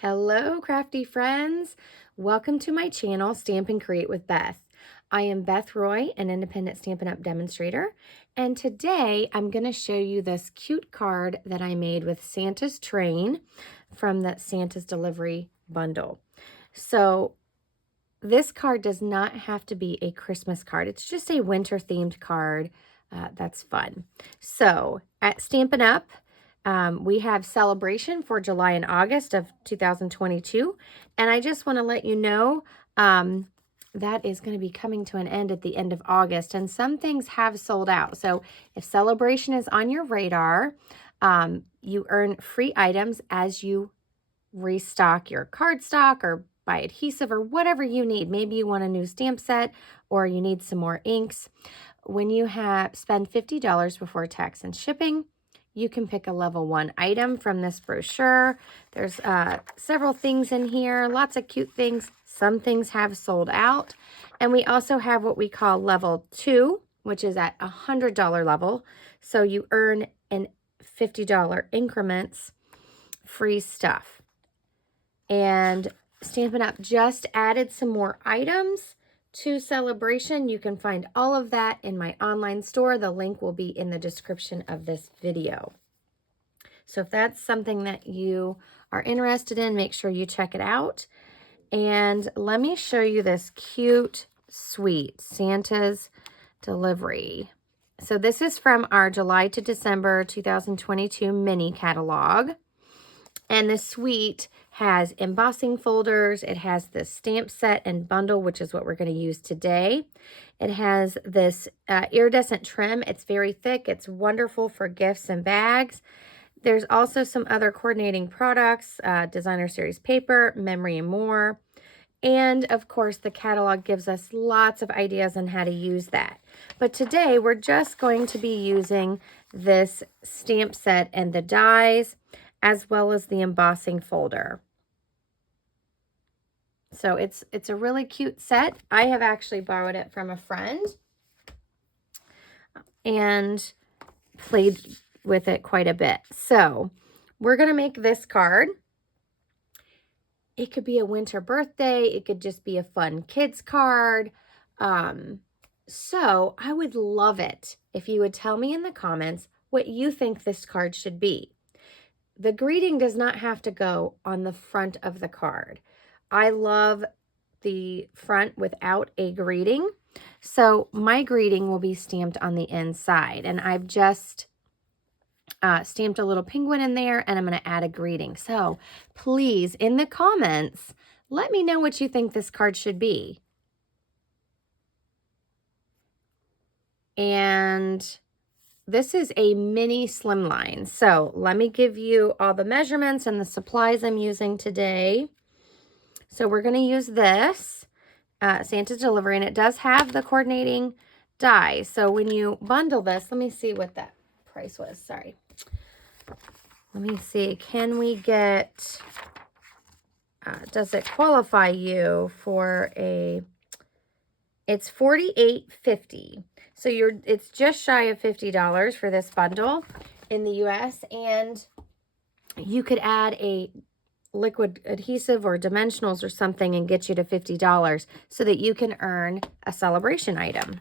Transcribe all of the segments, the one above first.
Hello, crafty friends. Welcome to my channel, Stamp and Create with Beth. I am Beth Roy, an independent Stampin' Up! Demonstrator, and today I'm going to show you this cute card that I made with Santa's Train from the Santa's Delivery bundle. So this card does not have to be a Christmas card. It's just a winter-themed card that's fun. So at Stampin' Up!, we have Saleabration for July and August of 2022. And I just want to let you know that is going to be coming to an end at the end of August. And some things have sold out. So if Saleabration is on your radar, you earn free items as you restock your cardstock or buy adhesive or whatever you need. Maybe you want a new stamp set or you need some more inks. When you spend $50 before tax and shipping, you can pick a level 1 item from this brochure. There's several things in here, lots of cute things. Some things have sold out. And we also have what we call level 2, which is at $100 level. So you earn in $50 increments free stuff. And Stampin' Up! Just added some more items to Saleabration. You can find all of that in my online store. The link will be in the description of this video. So if that's something that you are interested in, make sure you check it out. And let me show you this cute, sweet Santa's Delivery. So this is from our July to December 2022 mini catalog. And the suite has embossing folders. It has the stamp set and bundle, which is what we're going to use today. It has this iridescent trim. It's very thick. It's wonderful for gifts and bags. There's also some other coordinating products, designer series paper, memory, and more. And of course, the catalog gives us lots of ideas on how to use that. But today, we're just going to be using this stamp set and the dies, as well as the embossing folder. So it's a really cute set. I have actually borrowed it from a friend and played with it quite a bit. So we're going to make this card. It could be a winter birthday. It could just be a fun kids card. So I would love it if you would tell me in the comments what you think this card should be. The greeting does not have to go on the front of the card. I love the front without a greeting. So my greeting will be stamped on the inside. And I've just stamped a little penguin in there, and I'm going to add a greeting. So please, in the comments, let me know what you think this card should be. And this is a mini slimline. So let me give you all the measurements and the supplies I'm using today. So we're going to use this Santa's Delivery, and it does have the coordinating die. So when you bundle this, let me see what that price was. Sorry. Let me see. Can we get, does it qualify you for a, it's $48.50. So it's just shy of $50 for this bundle in the US, and you could add a liquid adhesive or dimensionals or something and get you to $50 so that you can earn a Saleabration item.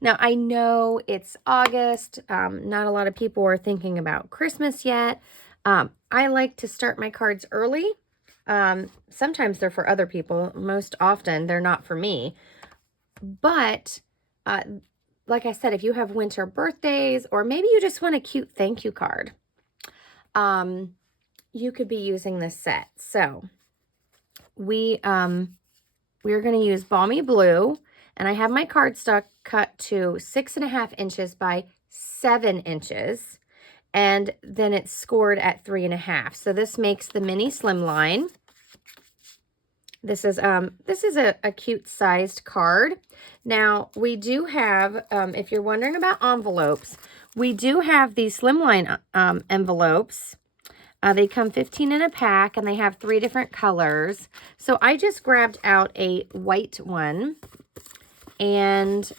Now, I know it's August. Not a lot of people are thinking about Christmas yet. I like to start my cards early. Sometimes they're for other people. Most often, they're not for me. But like I said, if you have winter birthdays or maybe you just want a cute thank you card, you could be using this set. So we're going to use Balmy Blue, and I have my cardstock cut to 6.5 inches by 7 inches, and then it's scored at 3.5. So this makes the mini slimline. This is a cute sized card. Now we do have, if you're wondering about envelopes, we do have these slimline envelopes. They come 15 in a pack, and they have 3 different colors. So I just grabbed out a white one, and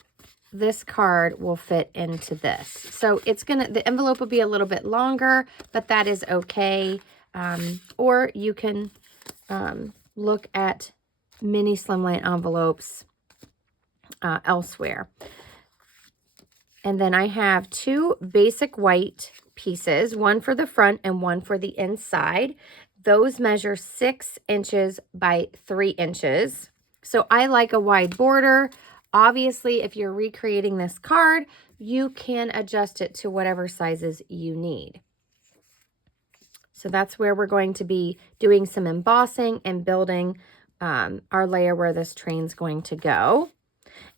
this card will fit into this. So the envelope will be a little bit longer, but that is okay. or you can look at mini slimline envelopes elsewhere. And then I have 2 basic white pieces, one for the front and one for the inside. Those measure 6 inches by 3 inches. So I like a wide border. Obviously, if you're recreating this card, you can adjust it to whatever sizes you need. So that's where we're going to be doing some embossing and building our layer where this train's going to go.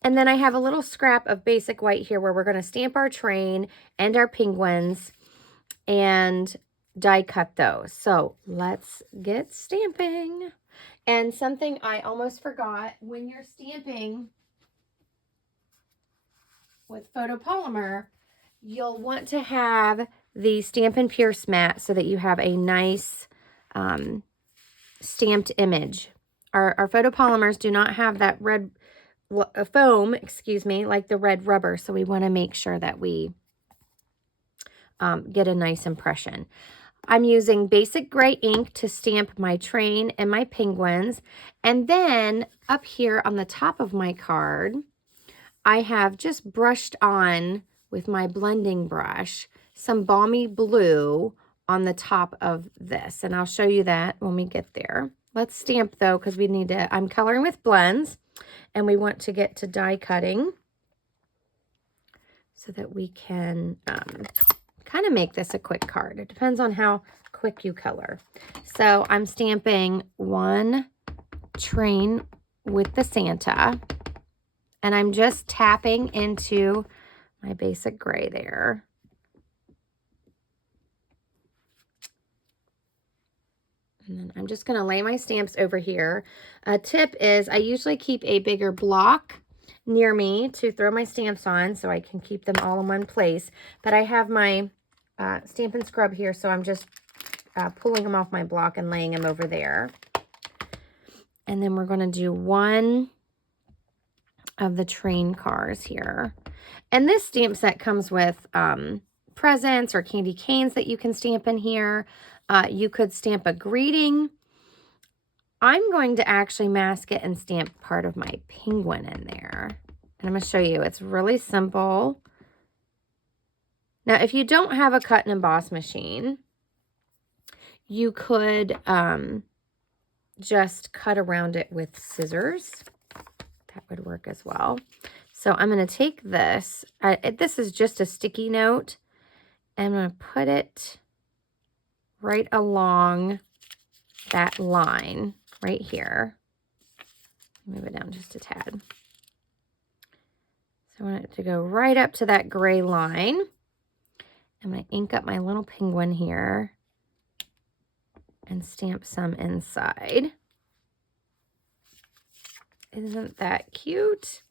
And then I have a little scrap of basic white here where we're going to stamp our train and our penguins and die cut those. So let's get stamping. And something I almost forgot, when you're stamping with photopolymer, you'll want to have the Stampin' Pierce mat so that you have a nice stamped image. Our photopolymers do not have that red foam, excuse me, like the red rubber. So we want to make sure that we get a nice impression. I'm using basic gray ink to stamp my train and my penguins. And then up here on the top of my card, I have just brushed on with my blending brush some balmy blue on the top of this. And I'll show you that when we get there. Let's stamp though, because we need to, I'm coloring with blends and we want to get to die cutting so that we can kind of make this a quick card. It depends on how quick you color. So I'm stamping one train with the Santa, and I'm just tapping into my basic gray there. And then I'm just going to lay my stamps over here. A tip is I usually keep a bigger block near me to throw my stamps on so I can keep them all in one place. But I have my Stampin' Scrub here, so I'm just pulling them off my block and laying them over there. And then we're going to do one of the train cars here. And this stamp set comes with presents or candy canes that you can stamp in here. You could stamp a greeting. I'm going to actually mask it and stamp part of my penguin in there. And I'm going to show you. It's really simple. Now, if you don't have a cut and emboss machine, you could just cut around it with scissors. That would work as well. So I'm going to take this. This is just a sticky note. And I'm going to put it right along that line right here. Move it down just a tad. So I want it to go right up to that gray line. I'm going to ink up my little penguin here and stamp some inside. Isn't that cute?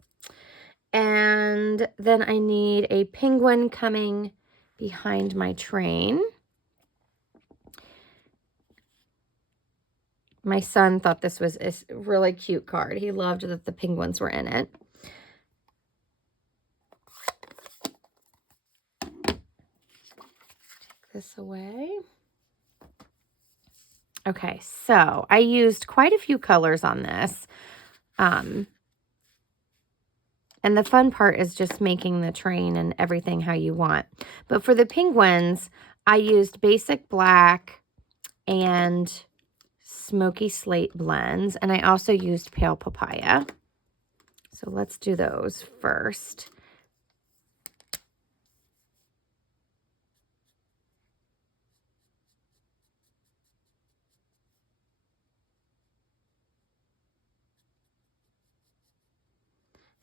And then I need a penguin coming behind my train. My son thought this was a really cute card. He loved that the penguins were in it. Take this away. Okay, so I used quite a few colors on this. And the fun part is just making the train and everything how you want. But for the penguins, I used basic black and Smoky Slate blends. And I also used pale papaya. So let's do those first.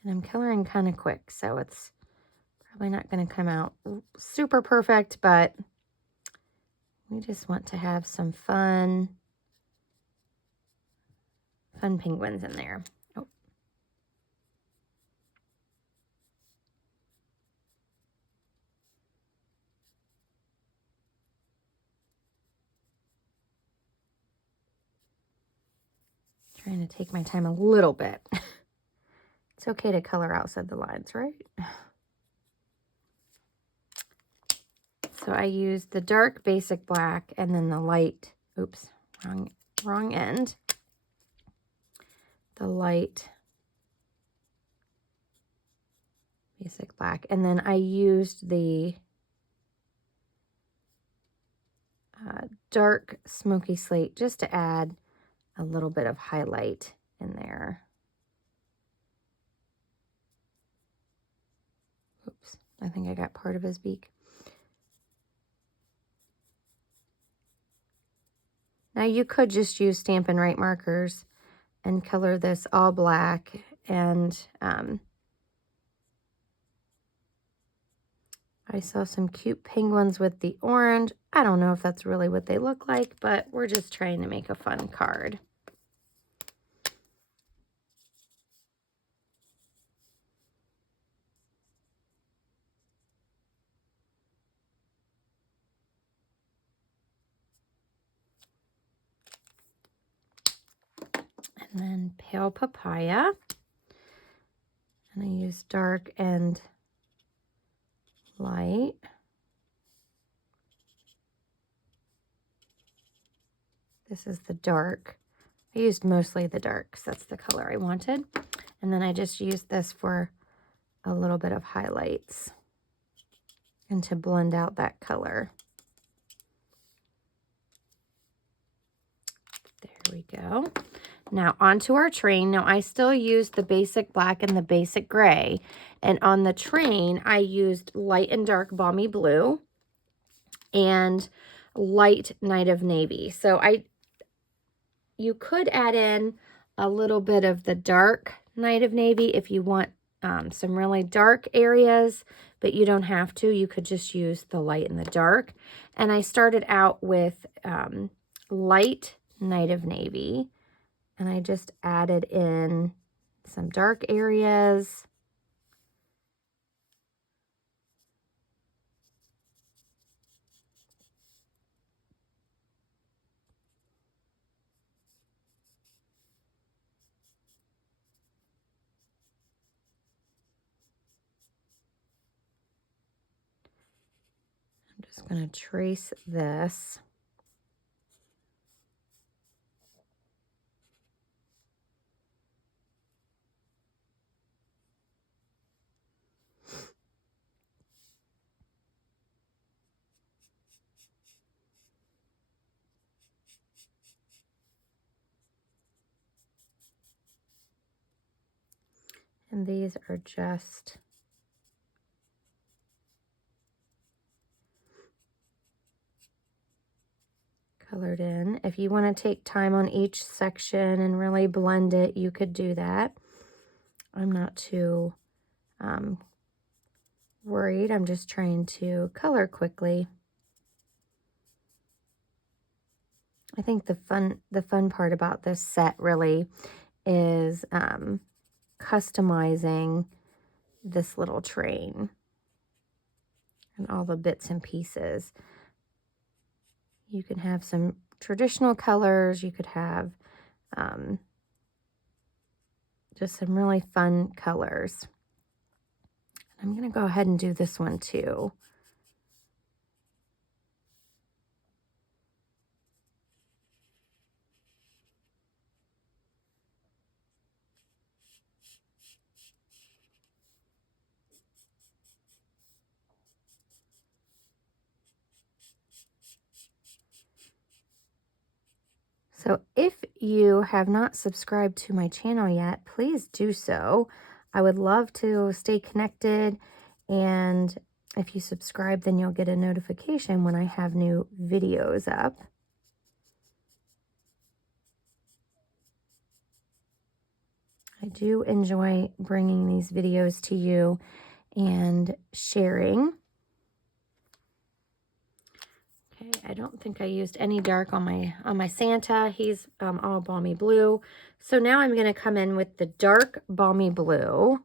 And I'm coloring kind of quick, so it's probably not going to come out super perfect, but we just want to have some fun penguins in there. Oh. Trying to take my time a little bit. It's okay to color outside the lines, right? So I used the dark basic black and then the light oops, wrong end, the light basic black. And then I used the dark Smoky Slate just to add a little bit of highlight in there. Oops, I think I got part of his beak. Now you could just use Stampin' Right markers and color this all black, and I saw some cute penguins with the orange. I don't know if that's really what they look like, but we're just trying to make a fun card. And then pale papaya. And I use dark and light. This is the dark. I used mostly the dark because that's the color I wanted. And then I just used this for a little bit of highlights and to blend out that color. There we go. Now onto our train. Now I still used the basic black and the basic gray. And on the train, I used light and dark balmy blue and light night of navy. So you could add in a little bit of the dark night of navy if you want some really dark areas, but you don't have to. You could just use the light and the dark. And I started out with light night of navy, and I just added in some dark areas. I'm just going to trace this. And these are just colored in. If you want to take time on each section and really blend it, you could do that. I'm not too worried. I'm just trying to color quickly. I think the fun part about this set really is customizing this little train and all the bits and pieces. You can have some traditional colors. You could have just some really fun colors. I'm going to go ahead and do this one too. So if you have not subscribed to my channel yet, please do so. I would love to stay connected, and if you subscribe, then you'll get a notification when I have new videos up. I do enjoy bringing these videos to you and sharing. Okay, I don't think I used any dark on my Santa. He's all balmy blue. So now I'm going to come in with the dark balmy blue,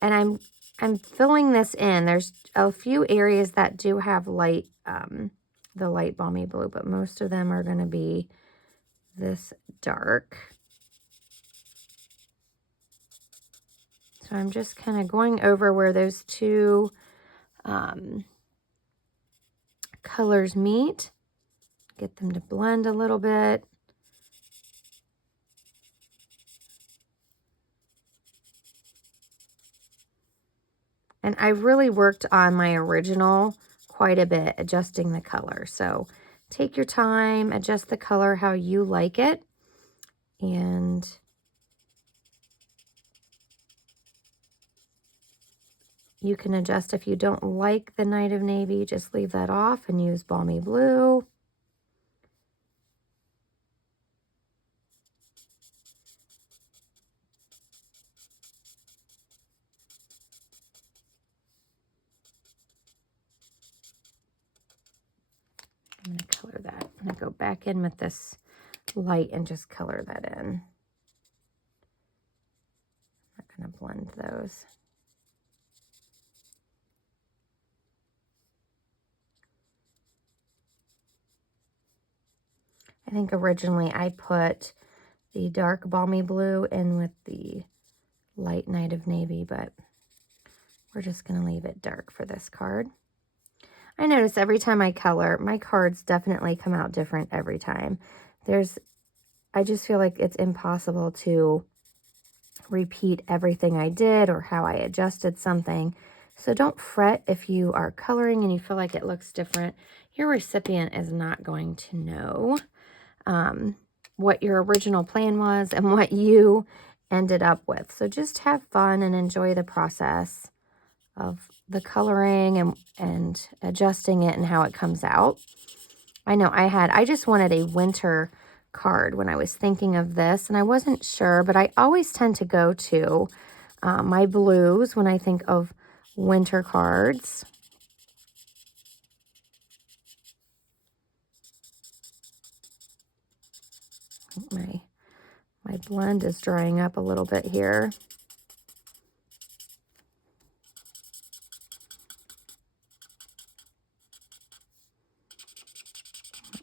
and I'm filling this in. There's a few areas that do have light, the light balmy blue, but most of them are going to be this dark. So I'm just kind of going over where those two colors meet, get them to blend a little bit. And I really worked on my original quite a bit, adjusting the color. So take your time, adjust the color how you like it. And you can adjust if you don't like the Night of Navy, just leave that off and use Balmy Blue. I'm going to color that. I'm going to go back in with this light and just color that in. I'm going to blend those. I think originally I put the dark Balmy Blue in with the light Night of Navy, but we're just going to leave it dark for this card. I notice every time I color, my cards definitely come out different every time. I just feel like it's impossible to repeat everything I did or how I adjusted something. So don't fret if you are coloring and you feel like it looks different. Your recipient is not going to know what your original plan was and what you ended up with. So just have fun and enjoy the process of the coloring and adjusting it and how it comes out. I know I just wanted a winter card when I was thinking of this, and I wasn't sure, but I always tend to go to my blues when I think of winter cards. My blend is drying up a little bit here.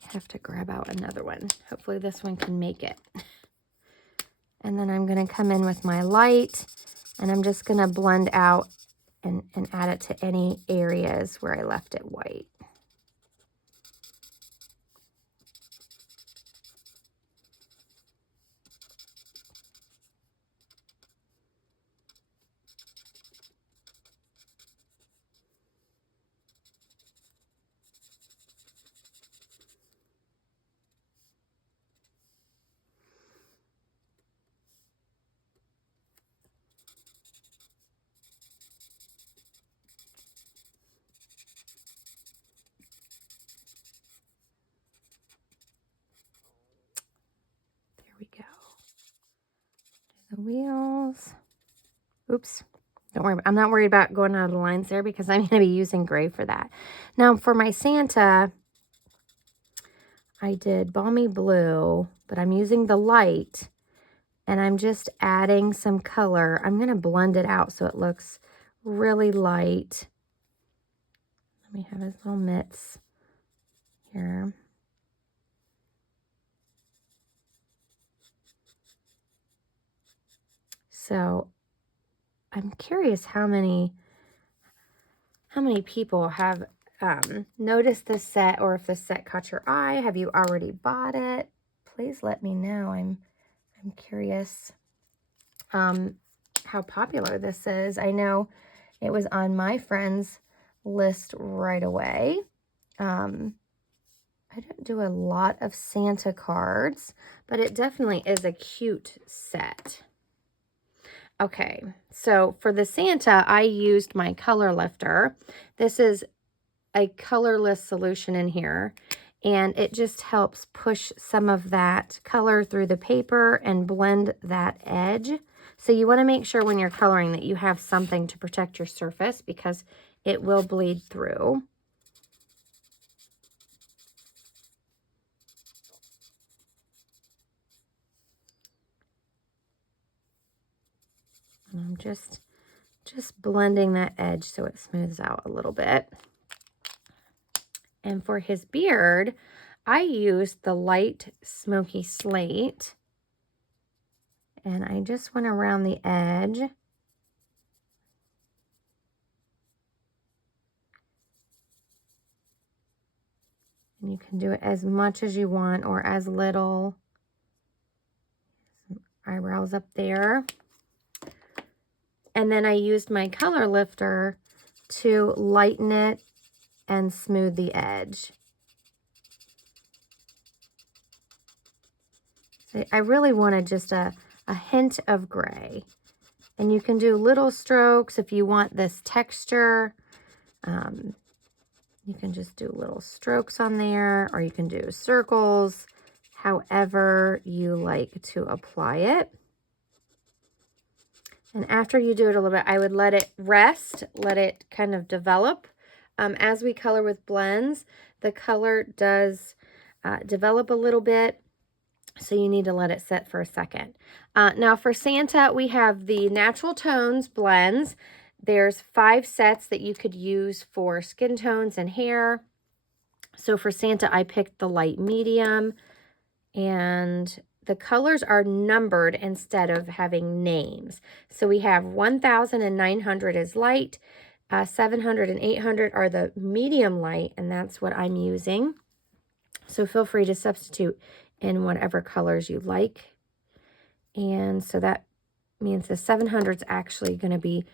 I have to grab out another one. Hopefully this one can make it. And then I'm going to come in with my light, and I'm just going to blend out and add it to any areas where I left it white. There we go. The wheels. Oops. Don't worry. I'm not worried about going out of the lines there because I'm going to be using gray for that. Now for my Santa, I did Balmy Blue, but I'm using the light and I'm just adding some color. I'm going to blend it out so it looks really light. Let me have his little mitts here. So I'm curious how many people have noticed this set, or if this set caught your eye. Have you already bought it? Please let me know. I'm curious how popular this is. I know it was on my friend's list right away. I don't do a lot of Santa cards, but it definitely is a cute set. Okay, so for the Santa, I used my color lifter. This is a colorless solution in here, and it just helps push some of that color through the paper and blend that edge. So you want to make sure when you're coloring that you have something to protect your surface because it will bleed through. And I'm just blending that edge so it smooths out a little bit. And for his beard, I used the light Smoky Slate. And I just went around the edge. And you can do it as much as you want or as little. Some eyebrows up there. And then I used my color lifter to lighten it and smooth the edge. So I really wanted just a hint of gray. And you can do little strokes if you want this texture. You can just do little strokes on there, or you can do circles, however you like to apply it. And after you do it a little bit, I would let it rest, let it kind of develop. As we color with blends, the color does develop a little bit, so you need to let it sit for a second. Now for Santa, we have the Natural Tones blends. There's 5 sets that you could use for skin tones and hair. So for Santa, I picked the light medium, and the colors are numbered instead of having names. So we have 1,900 is light, 700 and 800 are the medium light, and that's what I'm using. So feel free to substitute in whatever colors you like. And so that means the 700 is actually going to be,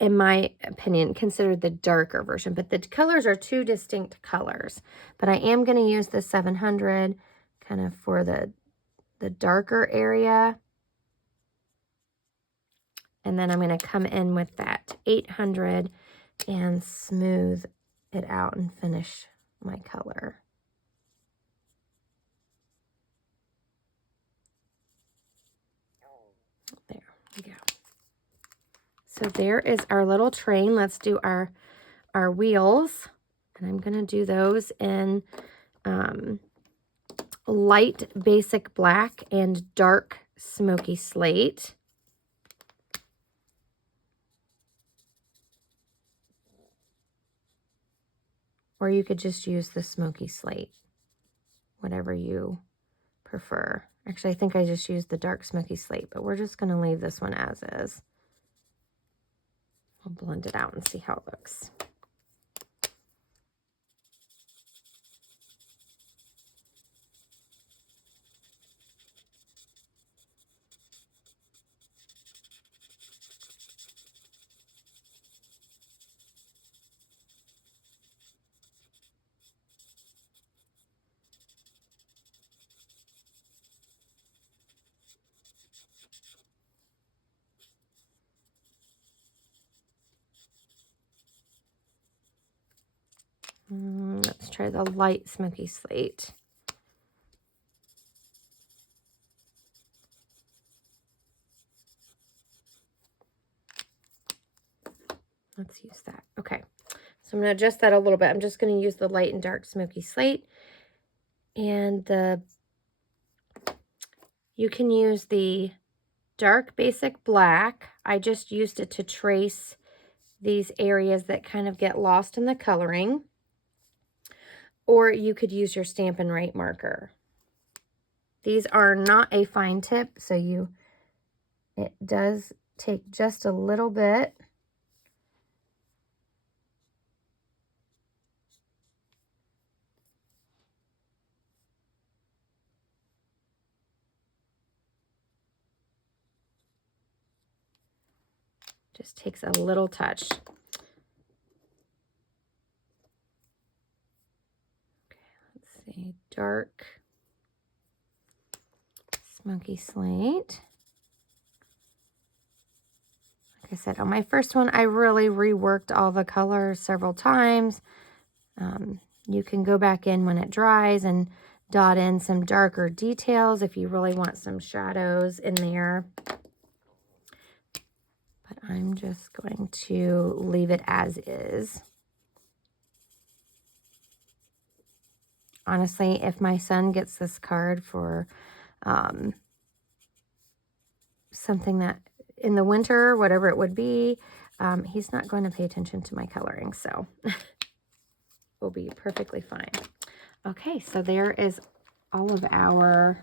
in my opinion, considered the darker version. But the colors are 2 distinct colors. But I am going to use the 700 kind of for the darker area. And then I'm going to come in with that 800 and smooth it out and finish my color. There we go. So there is our little train. Let's do our wheels. And I'm going to do those in light basic black and dark smoky slate. Or you could just use the smoky slate, whatever you prefer. Actually, I think I just used the dark smoky slate, but we're just going to leave this one as is. I'll blend it out and see how it looks. Let's try the light smoky slate. Let's use that. Okay, so I'm going to adjust that a little bit. I'm just going to use the light and dark smoky slate. And you can use the dark basic black. I just used it to trace these areas that kind of get lost in the coloring. Or you could use your Stampin' Right marker. These are not a fine tip, so it does take just a little bit. Just takes a little touch. Okay, let's see, dark smoky slate. Like I said, on my first one, I really reworked all the colors several times. You can go back in when it dries and dot in some darker details if you really want some shadows in there. But I'm just going to leave it as is. Honestly, if my son gets this card for something that in the winter, whatever it would be, he's not going to pay attention to my coloring, so we'll be perfectly fine. Okay, so there is all of our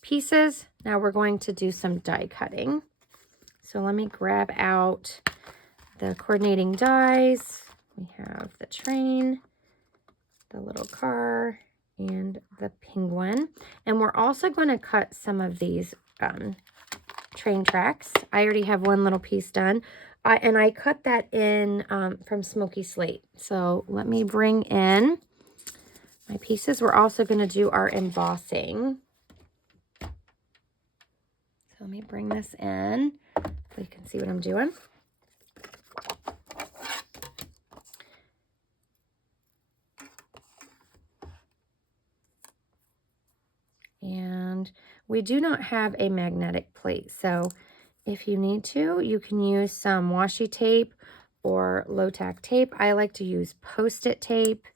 pieces. Now we're going to do some die cutting. So let me grab out the coordinating dies. We have the train, the little car and the penguin. And we're also going to cut some of these train tracks. I already have one little piece done. And I cut that in from Smoky Slate. So let me bring in my pieces. We're also going to do our embossing. So let me bring this in so you can see what I'm doing. And we do not have a magnetic plate, so if you need to, you can use some washi tape or low-tack tape. I like to use Post-it tape,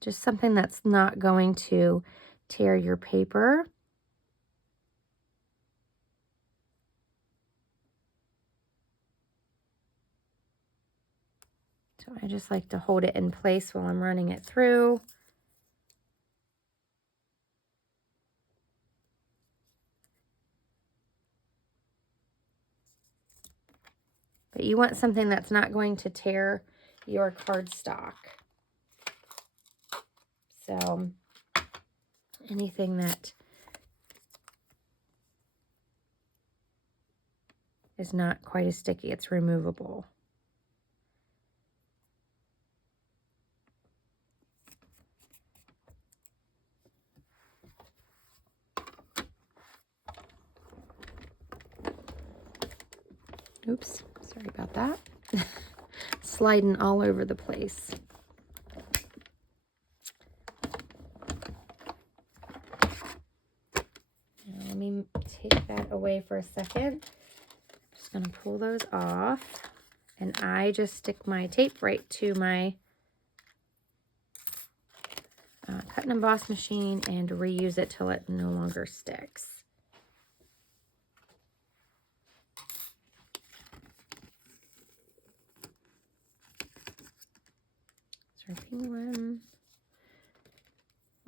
just something that's not going to tear your paper. So I just like to hold it in place while I'm running it through. But you want something that's not going to tear your cardstock. So anything that is not quite as sticky, it's removable. Oops, sorry about that. Sliding all over the place. Now, let me take that away for a second. Just going to pull those off. And I just stick my tape right to my cut and emboss machine and reuse it till it no longer sticks. Penguin.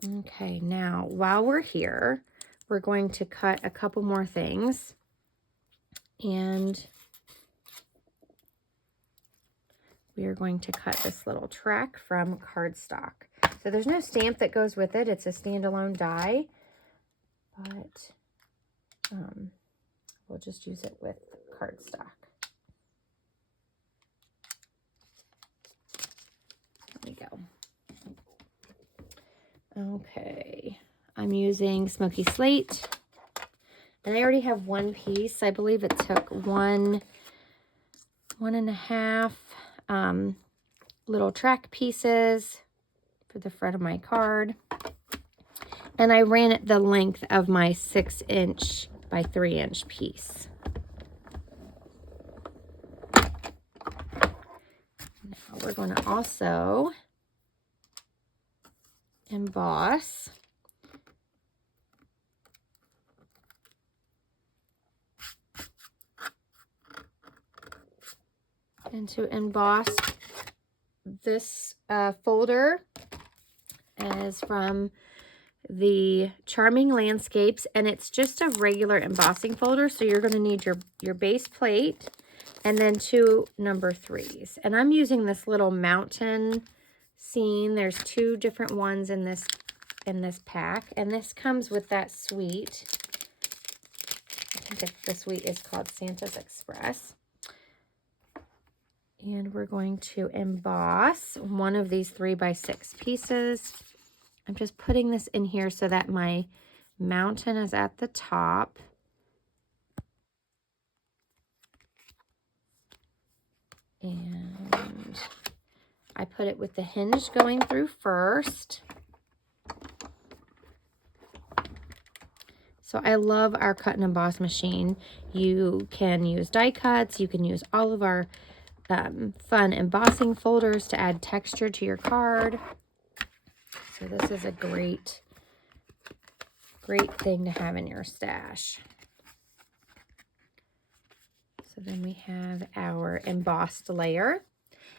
Okay, now while we're here, we're going to cut a couple more things. And we are going to cut this little track from cardstock. So there's no stamp that goes with it. It's a standalone die, but we'll just use it with cardstock. There we go. Okay, I'm using Smoky Slate, and I already have one piece. I believe it took one and a half little track pieces for the front of my card, and I ran it the length of my 6" by 3" piece. Now we're going to also emboss. And to emboss, this folder is from the Charming Landscapes, and it's just a regular embossing folder. So you're going to need your base plate and then 2 number 3s. And I'm using this little mountain scene. There's 2 different ones in this pack, and this comes with that suite. I think the suite is called Santa's Express. And we're going to emboss one of these 3 by 6 pieces. I'm just putting this in here so that my mountain is at the top. And I put it with the hinge going through first. So I love our cut and emboss machine. You can use die cuts. You can use all of our fun embossing folders to add texture to your card. So this is a great thing to have in your stash. So then we have our embossed layer,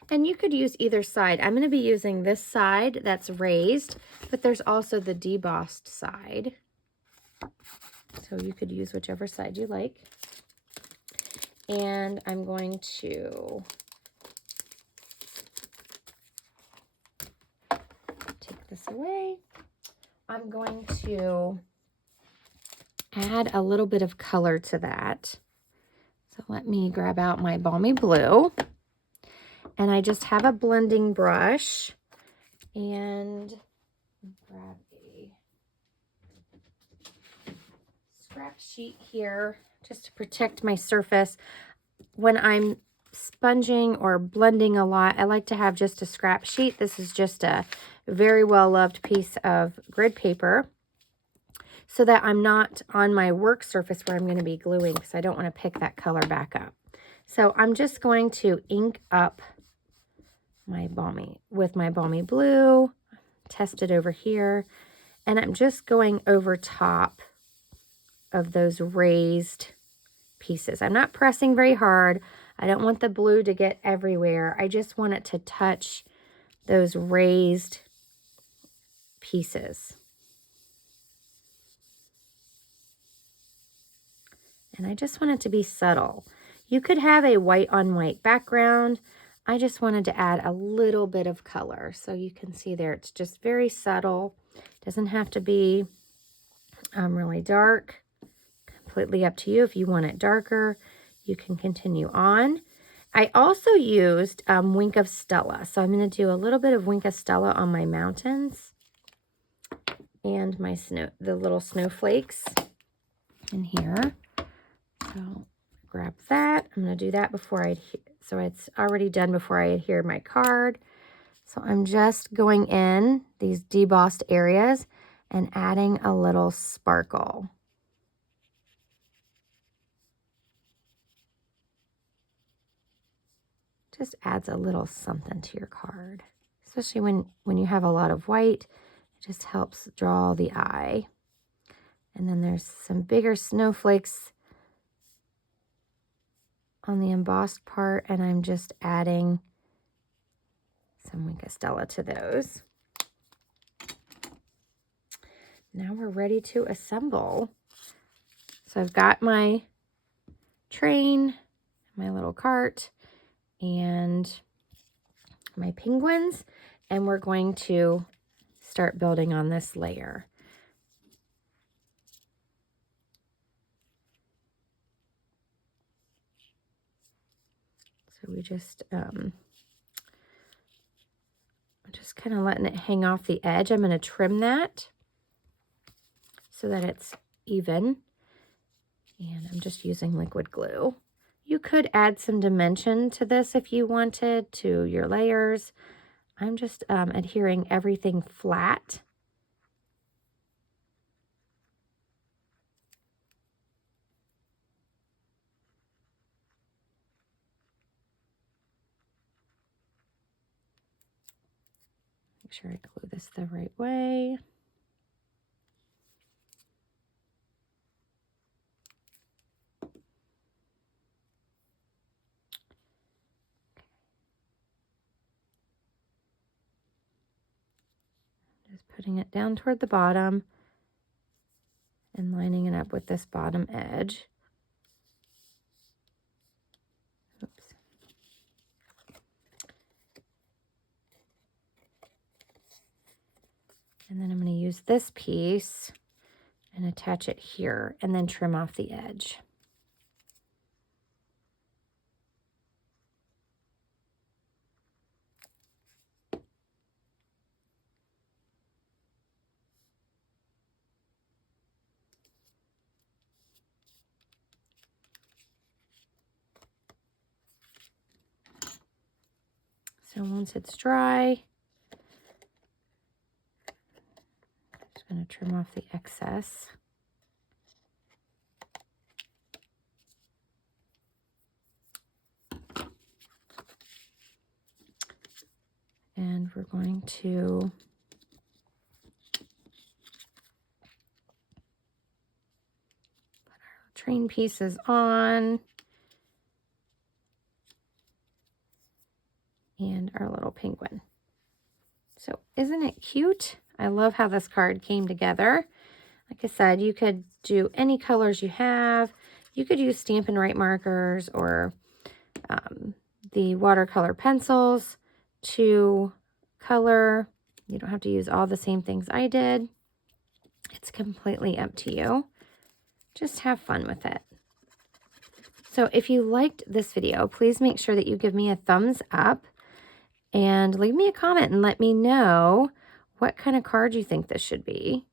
and you could use either side. I'm going to be using this side that's raised, but there's also the debossed side. So you could use whichever side you like. And I'm going to this away. I'm going to add a little bit of color to that. So let me grab out my Balmy Blue. And I just have a blending brush and grab a scrap sheet here just to protect my surface. When I'm sponging or blending a lot, I like to have just a scrap sheet. This is just a very well loved piece of grid paper so that I'm not on my work surface where I'm going to be gluing, because I don't want to pick that color back up. So I'm just going to ink up my Balmy Blue, test it over here, and I'm just going over top of those raised pieces. I'm not pressing very hard. I don't want the blue to get everywhere. I just want it to touch those raised pieces. And I just want it to be subtle. You could have a white on white background. I just wanted to add a little bit of color. So you can see there, it's just very subtle. It doesn't have to be really dark. Completely up to you. If you want it darker, you can continue on. I also used Wink of Stella. So I'm going to do a little bit of Wink of Stella on my mountains and my the little snowflakes in here. So grab that. I'm going to do that before so it's already done before I adhere my card. So I'm just going in these debossed areas and adding a little sparkle. Just adds a little something to your card, especially when you have a lot of white. It just helps draw the eye. And then there's some bigger snowflakes on the embossed part, and I'm just adding some Wink of Stella to those. Now we're ready to assemble. So I've got my train, my little cart, and my penguins, and we're going to start building on this layer. So we just kind of letting it hang off the edge. I'm going to trim that so that it's even. And I'm just using liquid glue. You could add some dimension to this if you wanted, to your layers. I'm just adhering everything flat. Make sure I glue this the right way. Just putting it down toward the bottom and lining it up with this bottom edge. Oops. And then I'm going to use this piece and attach it here and then trim off the edge. So once it's dry, I'm just going to trim off the excess. And we're going to put our train pieces on. And our little penguin. So isn't it cute? I love how this card came together. Like I said, you could do any colors you have. You could use Stampin' Write markers or the watercolor pencils to color You don't have to use all the same things I did. It's completely up to you. Just have fun with it. So if you liked this video, please make sure that you give me a thumbs up and leave me a comment and let me know what kind of card you think this should be.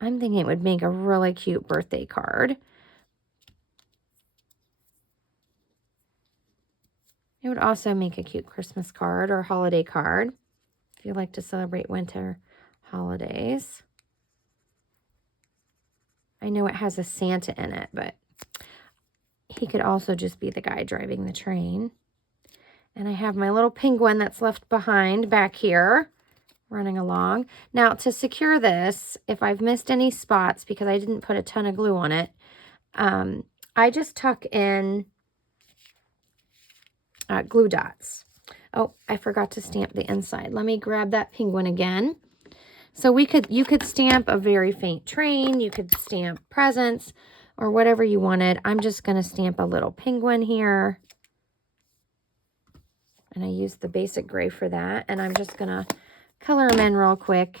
I'm thinking it would make a really cute birthday card. It would also make a cute Christmas card or holiday card if you like to celebrate winter holidays. I know it has a Santa in it, but he could also just be the guy driving the train. And I have my little penguin that's left behind back here running along. Now, to secure this, if I've missed any spots because I didn't put a ton of glue on it, I just tuck in glue dots. Oh, I forgot to stamp the inside. Let me grab that penguin again. So you could stamp a very faint train, you could stamp presents, or whatever you wanted. I'm just going to stamp a little penguin here. And I used the basic gray for that. And I'm just going to color them in real quick.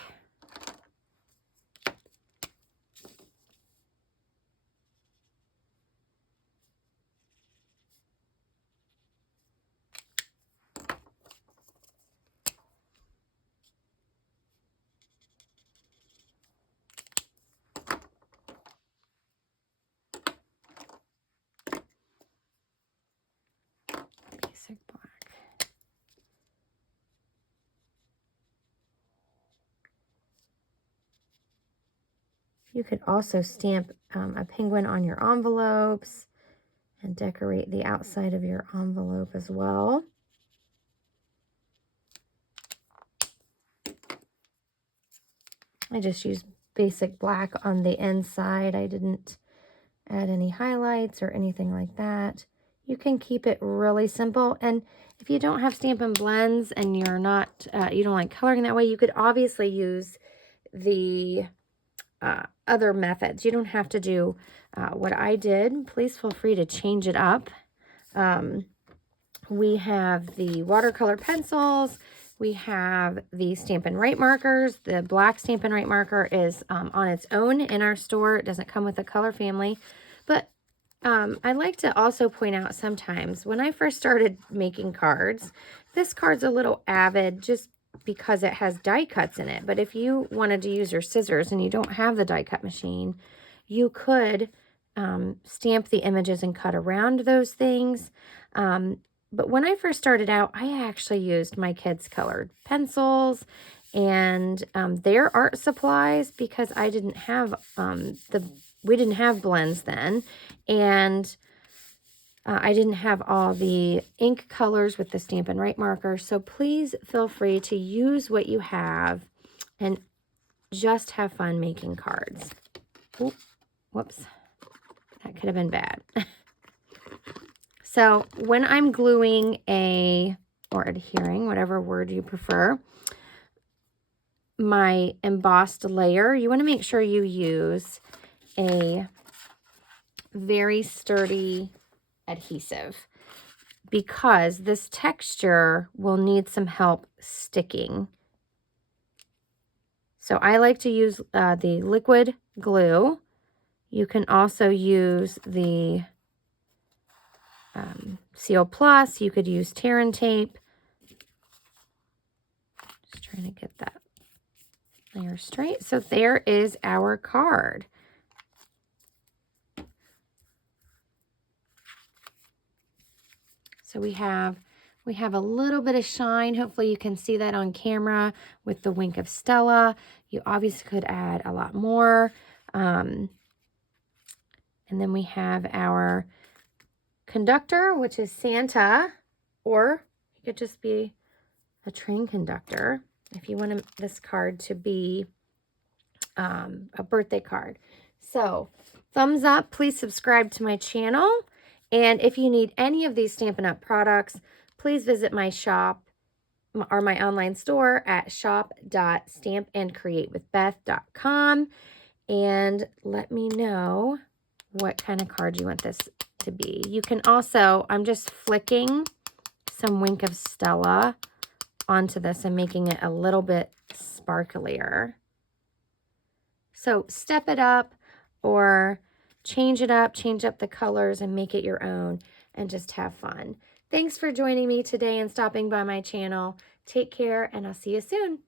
Basic black. You could also stamp a penguin on your envelopes and decorate the outside of your envelope as well. I just used basic black on the inside. I didn't add any highlights or anything like that. You can keep it really simple. And if you don't have Stampin' Blends and you're not, you don't like coloring that way, you could obviously use the other methods. You don't have to do what I did. Please feel free to change it up. We have the watercolor pencils. We have the Stampin' Write markers. The black Stampin' Write marker is on its own in our store. It doesn't come with the color family. But I like to also point out sometimes when I first started making cards, this card's a little avid just because it has die cuts in it. But if you wanted to use your scissors and you don't have the die cut machine, you could stamp the images and cut around those things. But when I first started out, I actually used my kids' colored pencils and their art supplies because I didn't have we didn't have blends then, and I didn't have all the ink colors with the Stampin' Write marker. So please feel free to use what you have and just have fun making cards. Ooh, whoops, that could have been bad. So when I'm gluing or adhering, whatever word you prefer, my embossed layer, you want to make sure you use a very sturdy adhesive because this texture will need some help sticking. So I like to use the liquid glue. You can also use the Seal Plus. You could use tear and tape. Just trying to get that layer straight. So there is our card. So we have a little bit of shine. Hopefully you can see that on camera with the wink of Stella. You obviously could add a lot more. And then we have our conductor, which is Santa, or it could just be a train conductor if you want this card to be a birthday card. So thumbs up, please subscribe to my channel. And if you need any of these Stampin' Up! Products, please visit my shop or my online store at shop.stampandcreatewithbeth.com and let me know what kind of card you want this to be. You can also, I'm just flicking some Wink of Stella onto this and making it a little bit sparklier. So step it up or change it up, change up the colors and make it your own and just have fun. Thanks for joining me today and stopping by my channel. Take care and I'll see you soon.